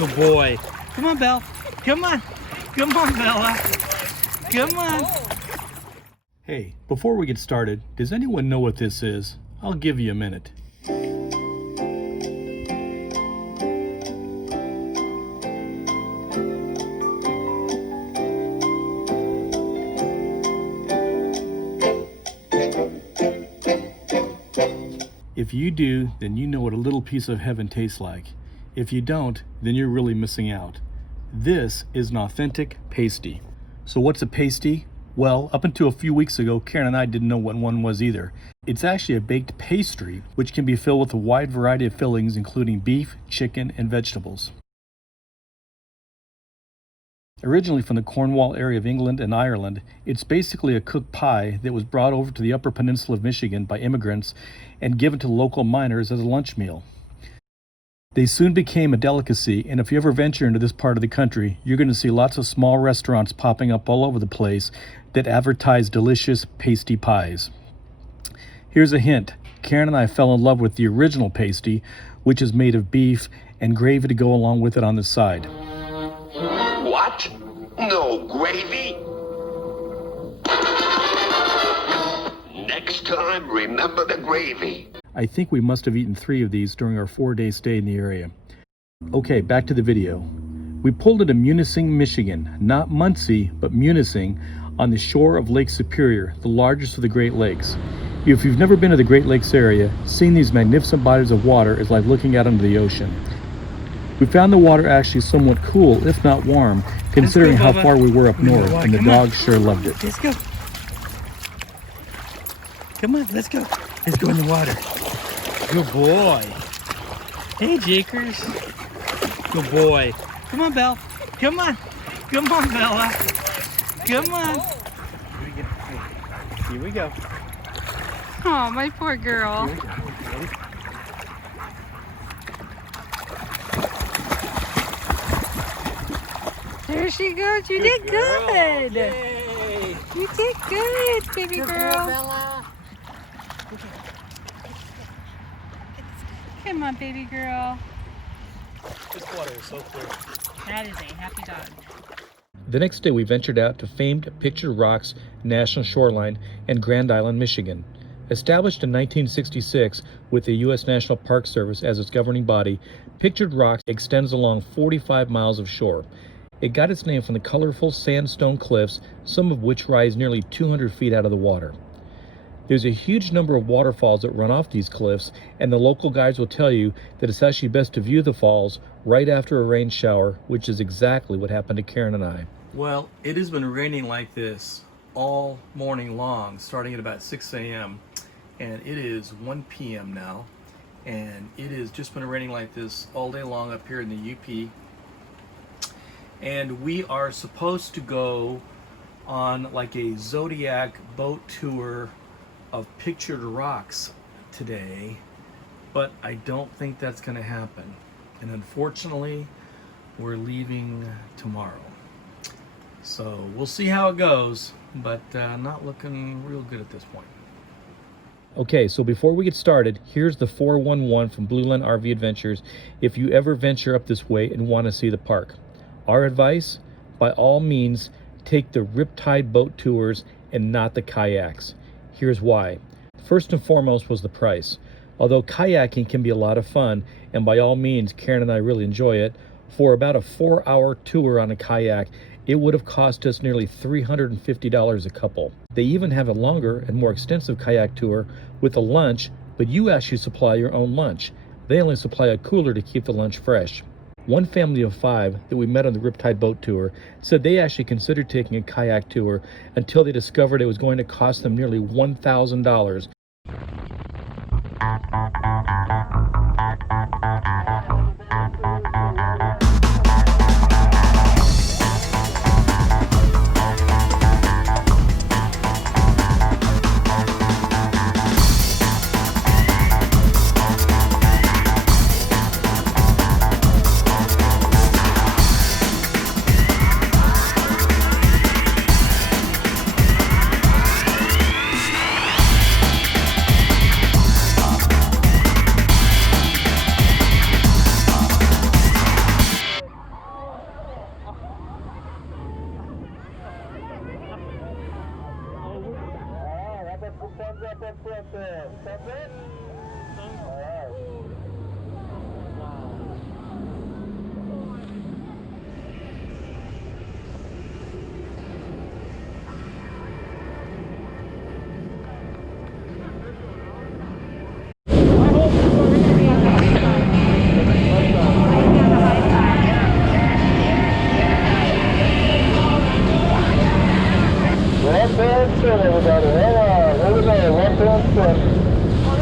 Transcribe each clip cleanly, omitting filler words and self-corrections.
Good boy. Come on, Belle. Come on. Come on, Bella. Come on. Hey, before we get started, does anyone know what this is? I'll give you a minute. If you do, then you know what a little piece of heaven tastes like. If you don't, then you're really missing out. This is an authentic pasty. So what's a pasty? Well, up until a few weeks ago, Karen and I didn't know what one was either. It's actually a baked pastry, which can be filled with a wide variety of fillings, including beef, chicken, and vegetables. Originally from the Cornwall area of England and Ireland, it's basically a cooked pie that was brought over to the Upper Peninsula of Michigan by immigrants and given to local miners as a lunch meal. They soon became a delicacy, and if you ever venture into this part of the country, you're going to see lots of small restaurants popping up all over the place that advertise delicious pasty pies. Here's a hint. Karen and I fell in love with the original pasty, which is made of beef and gravy to go along with it on the side. What? No gravy? Next time, remember the gravy. I think we must have eaten 3 of these during our 4-day stay in the area. Okay, back to the video. We pulled into Munising, Michigan, not Muncie, but Munising, on the shore of Lake Superior, the largest of the Great Lakes. If you've never been to the Great Lakes area, seeing these magnificent bodies of water is like looking out into the ocean. We found the water actually somewhat cool, if not warm, considering how far we were up north, and the dogs sure loved it. Let's go. Come on, let's go. Let's go in the water. Good boy. Hey, Jakers. Good boy. Come on, Belle. Come on. Come on, Bella. Come on. Here we go. Oh, my poor girl. Here we go. Ready? There she goes. You did good. Yay. You did good, baby girl. Bella. Come on, baby girl. This water is so clear. That is a happy dog. The next day we ventured out to famed Pictured Rocks National Shoreline in Grand Island, Michigan. Established in 1966 with the U.S. National Park Service as its governing body, Pictured Rocks extends along 45 miles of shore. It got its name from the colorful sandstone cliffs, some of which rise nearly 200 feet out of the water. There's a huge number of waterfalls that run off these cliffs, and the local guides will tell you that it's actually best to view the falls right after a rain shower, which is exactly what happened to Karen and I. Well, it has been raining like this all morning long, starting at about 6 a.m. and it is 1 p.m. now, and it has just been raining like this all day long up here in the UP. And we are supposed to go on like a Zodiac boat tour of Pictured Rocks today, but I don't think that's going to happen. And unfortunately, we're leaving tomorrow. So we'll see how it goes, but not looking real good at this point. Okay, so before we get started, here's the 411 from Blue Line RV Adventures if you ever venture up this way and want to see the park. Our advice, by all means, take the Riptide Boat Tours and not the kayaks. Here's why. First and foremost was the price. Although kayaking can be a lot of fun, and by all means, Karen and I really enjoy it, for about a 4-hour tour on a kayak, it would have cost us nearly $350 a couple. They even have a longer and more extensive kayak tour with a lunch, but you actually supply your own lunch. They only supply a cooler to keep the lunch fresh. One family of 5 that we met on the Riptide Boat Tour said they actually considered taking a kayak tour until they discovered it was going to cost them nearly $1,000. That's it? All right. Left hand spin, everybody. Hang on. Here we go. Left hand spin.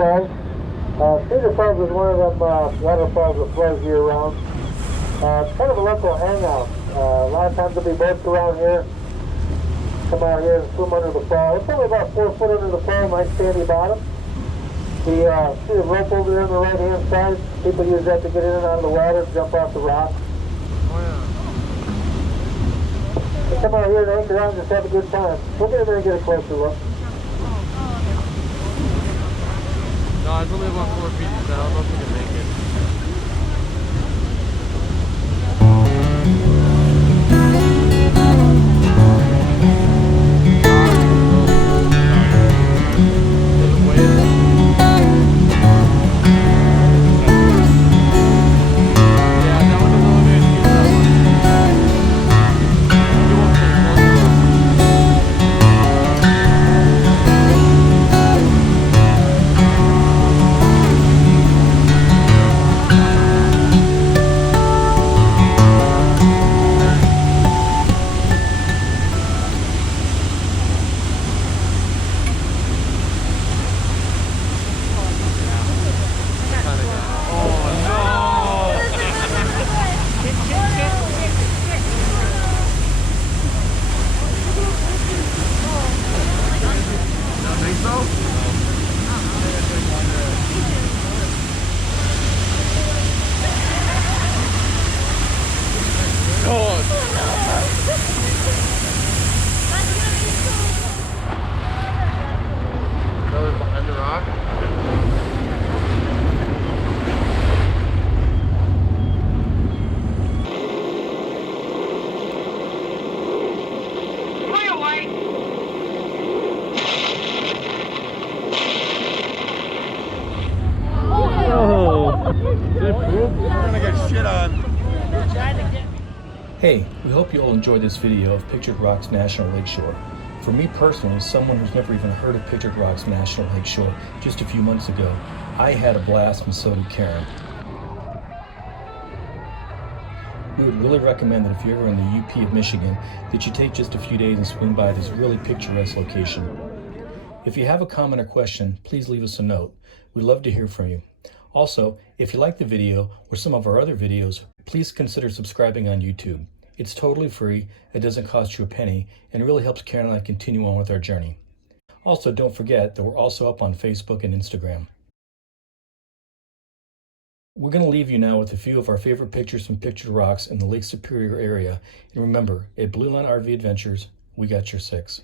Falls. Cedar Falls is one of them waterfalls that flows year round. It's kind of a local hangout. A lot of times there'll be boats around here. Come out here and swim under the fall. It's only about 4 foot under the fall, nice sandy bottom. See the rope over there on the right hand side? People use that to get in and out of the water and jump off the rocks. So come out here and anchor out and just have a good time. We'll get in there and get a closer look. No, it's only about 4 feet, so I don't know if we can make it. Another behind the rock. Hey, we hope you all enjoyed this video of Pictured Rocks National Lakeshore. For me personally, as someone who's never even heard of Pictured Rocks National Lakeshore just a few months ago, I had a blast and so did Karen. We would really recommend that if you're ever in the UP of Michigan, that you take just a few days and swing by this really picturesque location. If you have a comment or question, please leave us a note. We'd love to hear from you. Also, if you like the video or some of our other videos, please consider subscribing on YouTube. It's totally free, it doesn't cost you a penny, and it really helps Karen and I continue on with our journey. Also, don't forget that we're also up on Facebook and Instagram. We're going to leave you now with a few of our favorite pictures from Pictured Rocks in the Lake Superior area. And remember, at Blue Line RV Adventures, we got your 6.